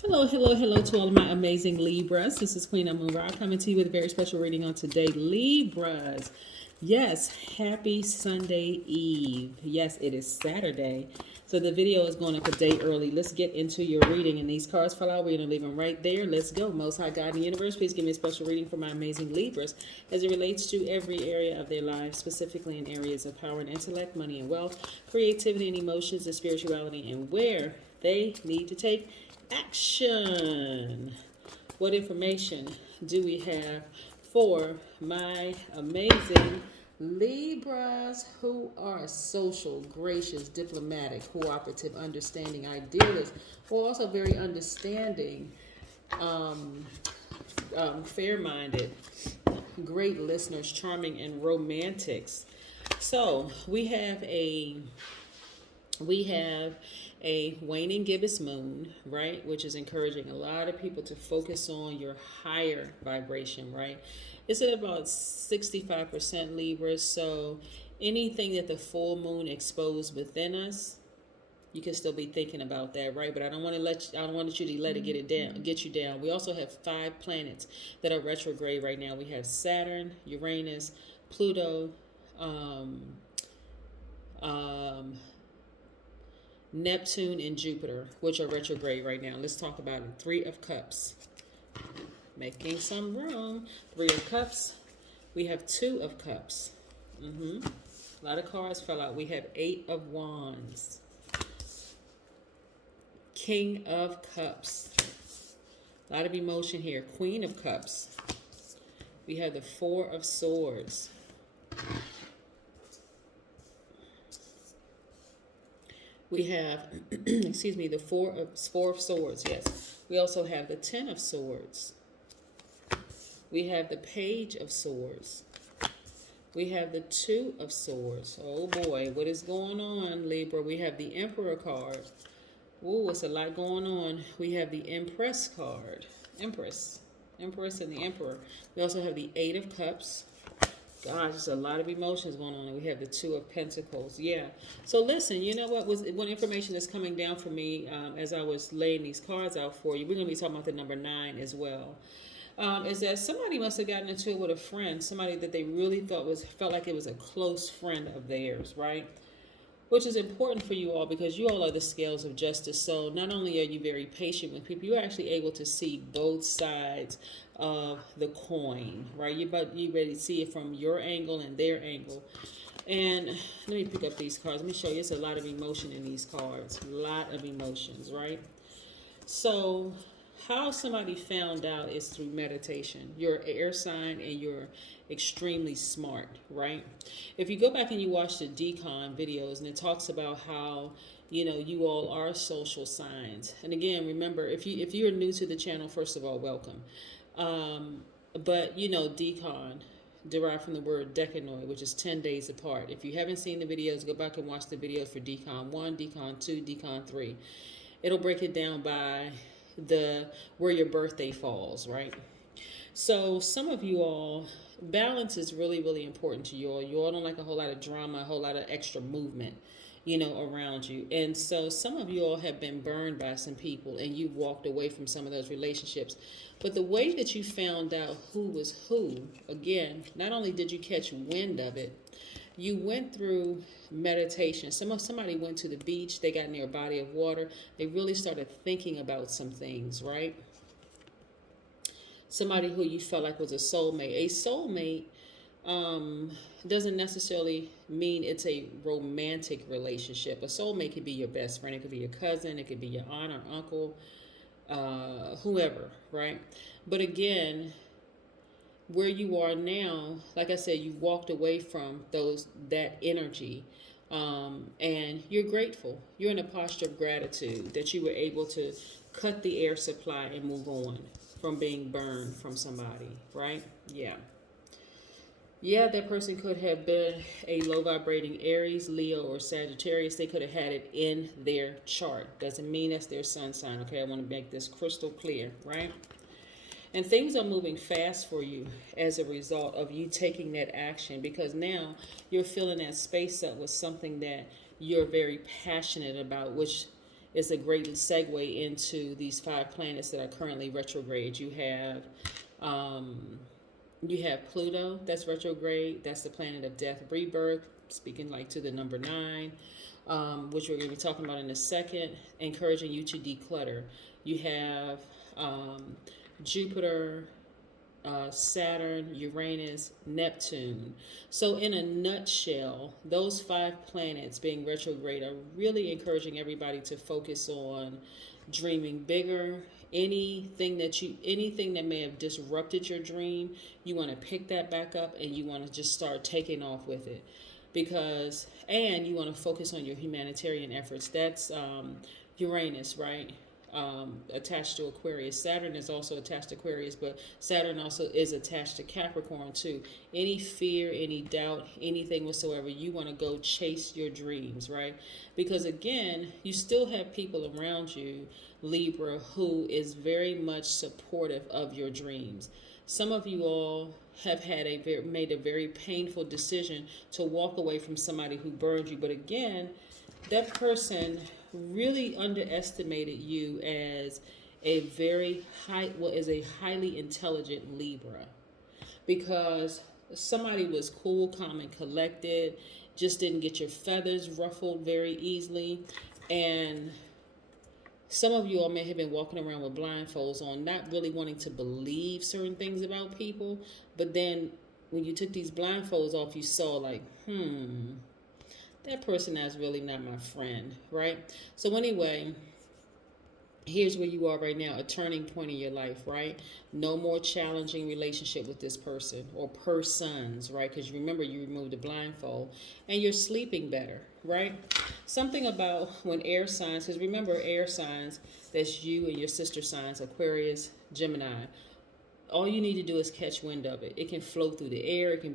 Hello, hello, hello to all of my amazing Libras. This is Queen Amun Ra coming to you with a very special reading on today. Libras. Yes, happy Sunday Eve. Yes, it is Saturday. So the video is going up a day early. Let's get into your reading. And these cards fall out. We're going to leave them right there. Let's go. Most High God in the universe, please give me a special reading for my amazing Libras as it relates to every area of their lives, specifically in areas of power and intellect, money and wealth, creativity and emotions, and spirituality, and where they need to take action. What information do we have for my amazing Libras who are social, gracious, diplomatic, cooperative, understanding, idealists, who are also very understanding, fair-minded, great listeners, charming, and romantics. So we have a waning gibbous moon, right, which is encouraging a lot of people to focus on your higher vibration, right? It's at about 65% Libra, so anything that the full moon exposed within us, you can still be thinking about that, right? But I don't want you to let it get you down. We also have 5 planets that are retrograde right now. We have Saturn, Uranus, Pluto, um, um, Neptune, and Jupiter, which are retrograde right now. Let's talk about it. 3 of Cups. Making some room. 3 of Cups. We have 2 of Cups. A lot of cards fell out. We have 8 of Wands. King of Cups. A lot of emotion here. Queen of Cups. We have the 4 of Swords. We have, the four of Swords, yes. We also have the 10 of Swords. We have the Page of Swords. We have the 2 of Swords. Oh boy, what is going on, Libra? We have the Emperor card. Ooh, it's a lot going on. We have the Empress card. Empress and the Emperor. We also have the 8 of Cups. Gosh, there's a lot of emotions going on. And we have the 2 of Pentacles. Yeah. So listen, you know what information that's coming down for me as I was laying these cards out for you. We're going to be talking about the number 9 as well. Is that somebody must have gotten into it with a friend, somebody that they really felt like it was a close friend of theirs, right? Which is important for you all because you all are the scales of justice. So not only are you very patient with people, you're actually able to see both sides of the coin, right? You ready to see it from your angle and their angle. And let me pick up these cards. Let me show you. It's a lot of emotion in these cards. A lot of emotions, right? So how somebody found out is through meditation. You're an air sign and you're extremely smart, right? If you go back and you watch the decon videos and it talks about how, you all are social signs. And again, remember, if you're new to the channel, first of all, welcome. But decon derived from the word decanoid, which is 10 days apart. If you haven't seen the videos, go back and watch the videos for decon 1, decon 2, decon 3. It'll break it down by where your birthday falls, right? So some of you all, balance is really, really important to you all. You all don't like a whole lot of drama, a whole lot of extra movement, around you. And so some of you all have been burned by some people and you walked away from some of those relationships. But the way that you found out who was who, again, not only did you catch wind of it, you went through meditation. Somebody went to the beach, they got near a body of water, they really started thinking about some things, right? Somebody who you felt like was a soulmate. A soulmate doesn't necessarily mean it's a romantic relationship. A soulmate could be your best friend, it could be your cousin, it could be your aunt or uncle, whoever, right? But again, where you are now, like I said, you walked away from that energy, and you're grateful. You're in a posture of gratitude that you were able to cut the air supply and move on from being burned from somebody, right? Yeah, that person could have been a low vibrating Aries, Leo, or Sagittarius. They could have had it in their chart. Doesn't mean that's their sun sign, okay? I want to make this crystal clear, right? And things are moving fast for you as a result of you taking that action, because now you're filling that space up with something that you're very passionate about, which it's a great segue into these 5 planets that are currently retrograde. You have Pluto that's retrograde. That's the planet of death, rebirth, speaking like to the number 9, which we're going to be talking about in a second, encouraging you to declutter. You have Jupiter, Saturn, Uranus, Neptune. So, in a nutshell, those 5 planets being retrograde are really encouraging everybody to focus on dreaming bigger. Anything that may have disrupted your dream, you want to pick that back up and you want to just start taking off with it, and you want to focus on your humanitarian efforts. That's Uranus, right? Attached to Aquarius. Saturn is also attached to Aquarius, but Saturn also is attached to Capricorn too. Any fear, any doubt, anything whatsoever, you want to go chase your dreams, right? Because again, you still have people around you, Libra, who is very much supportive of your dreams. Some of you all have made a very painful decision to walk away from somebody who burned you, but again, that person really underestimated you as a highly intelligent Libra, because somebody was cool, calm, and collected, just didn't get your feathers ruffled very easily, and some of you all may have been walking around with blindfolds on, not really wanting to believe certain things about people, but then when you took these blindfolds off, you saw like, that person is really not my friend, right? So anyway, here's where you are right now, a turning point in your life, right? No more challenging relationship with this person or persons, right? Because remember, you removed the blindfold and you're sleeping better, right? Something about when air signs, because remember, air signs, that's you and your sister signs, Aquarius, Gemini. All you need to do is catch wind of it. It can flow through the air. It can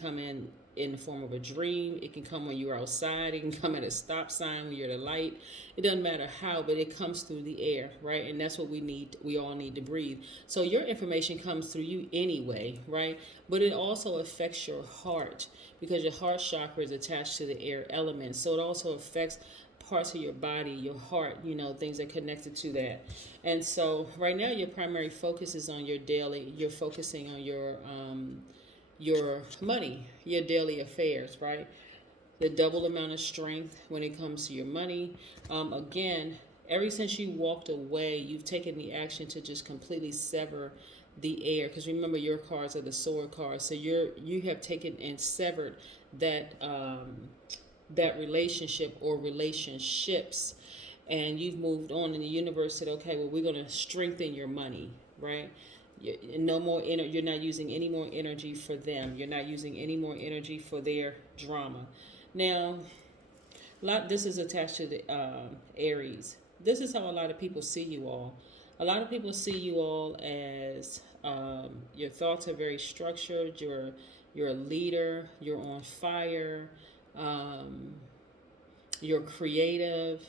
come in the form of a dream. It can come when you're outside. It can come at a stop sign when you're at a light. It doesn't matter how, but it comes through the air, right? And that's what we all need to breathe. So your information comes through you anyway, right? But it also affects your heart, because your heart chakra is attached to the air element. So it also affects parts of your body, your heart, things that are connected to that. And so right now your primary focus is on you're focusing on your money, your daily affairs, right? The double amount of strength when it comes to your money. Again, ever since you walked away, you've taken the action to just completely sever the air, because remember, your cards are the sword cards. So you have taken and severed that that relationship or relationships, and you've moved on, and the universe said, okay, well, we're going to strengthen your money, right? No more you're not using any more energy for them. You're not using any more energy for their drama. Now, this is attached to the Aries. This is how a lot of people see you all. A lot of people see you all as your thoughts are very structured. You're a leader. You're on fire. You're creative.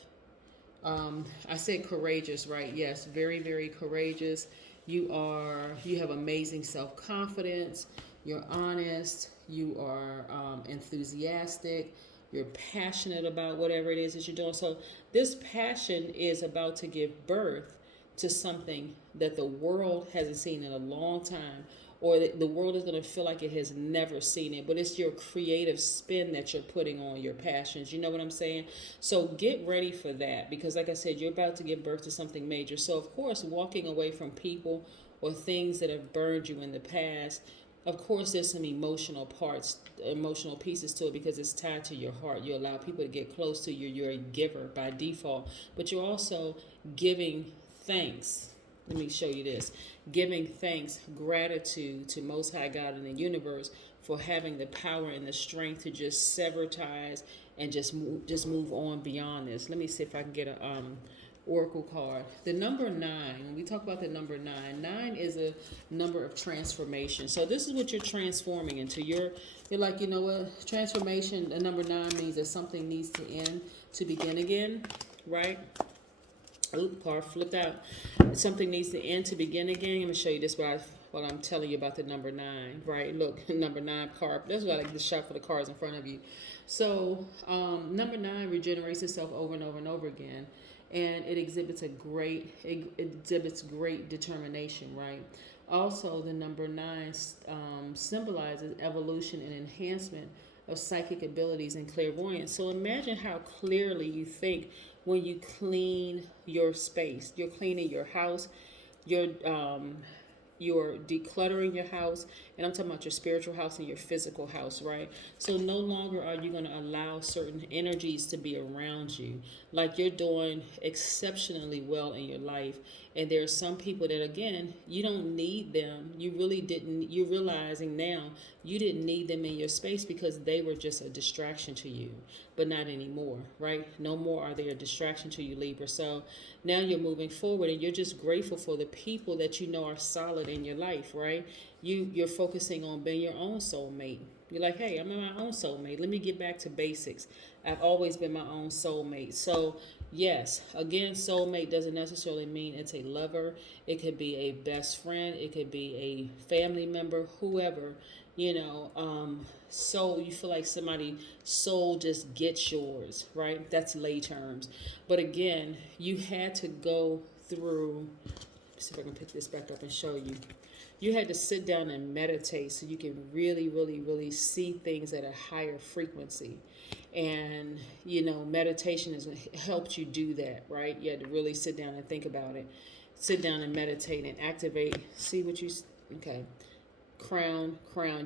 I said courageous, right? Yes, very, very courageous. You have amazing self-confidence. You're honest. You are enthusiastic. You're passionate about whatever it is that you're doing. So this passion is about to give birth to something that the world hasn't seen in a long time, or the world is going to feel like it has never seen it. But it's your creative spin that you're putting on your passions. You know what I'm saying? So get ready for that, because like I said, you're about to give birth to something major. So of course, walking away from people or things that have burned you in the past, of course, there's some emotional pieces to it, because it's tied to your heart. You allow people to get close to you. You're a giver by default, but you're also giving thanks. Let me show you this. Giving thanks, gratitude to Most High God and the universe for having the power and the strength to just sever ties and just move on beyond this. Let me see if I can get a oracle card. The number 9, when we talk about the number 9 is a number of transformation. So this is what you're transforming into. You're like, you know what? Transformation, the number 9 means that something needs to end to begin again, right? Oop, card flipped out. Something needs to end to begin again. I'm going to show you this while I'm telling you about the number 9, right? Look, number 9 card. That's why I like to shuffle the cards in front of you. So number 9 regenerates itself over and over and over again. and it exhibits great determination, right? Also, the number 9 symbolizes evolution and enhancement of psychic abilities and clairvoyance. So imagine how clearly you think when you clean your space. You're cleaning your house. You're decluttering your house, and I'm talking about your spiritual house and your physical house, right? So no longer are you going to allow certain energies to be around you. Like, you're doing exceptionally well in your life, and there are some people that, again, you don't need them. You really didn't. You're realizing now you didn't need them in your space because they were just a distraction to you, but not anymore, right? No more are they a distraction to you, Libra. So now you're moving forward, and you're just grateful for the people that you know are solid in your life, right? You're focusing on being your own soulmate. You're like, hey, I'm my own soulmate. Let me get back to basics. I've always been my own soulmate. So yes, again, soulmate doesn't necessarily mean it's a lover. It could be a best friend. It could be a family member, whoever, soul. You feel like somebody soul just gets yours, right? That's lay terms. But again, you had to go through. Let's see if I can pick this back up and show you. You had to sit down and meditate so you can really, really, really see things at a higher frequency. And, meditation has helped you do that, right? You had to really sit down and think about it. Sit down and meditate and activate. See what you, okay. Crown.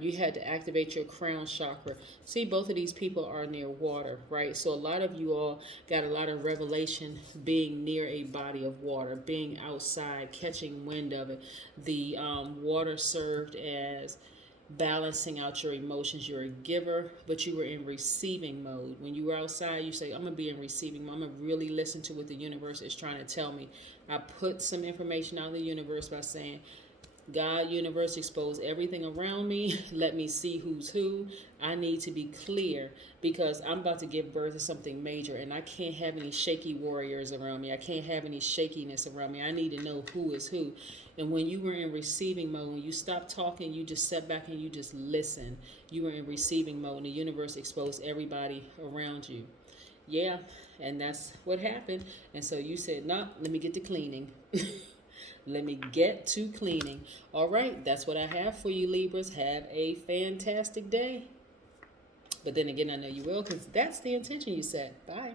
You had to activate your crown chakra. See, both of these people are near water, right? So a lot of you all got a lot of revelation being near a body of water, being outside, catching wind of it. The water served as balancing out your emotions. You're a giver, but you were in receiving mode. When you were outside, you say, I'm going to be in receiving mode. I'm going to really listen to what the universe is trying to tell me. I put some information out in the universe by saying, God, universe, expose everything around me. Let me see who's who. I need to be clear because I'm about to give birth to something major, and I can't have any shaky warriors around me. I can't have any shakiness around me. I need to know who is who. And when you were in receiving mode, when you stopped talking, you just sat back and you just listened. You were in receiving mode, and the universe exposed everybody around you. Yeah, and that's what happened. And so you said, no, let me get to cleaning. Let me get to cleaning. All right, that's what I have for you, Libras. Have a fantastic day. But then again, I know you will because that's the intention you set. Bye.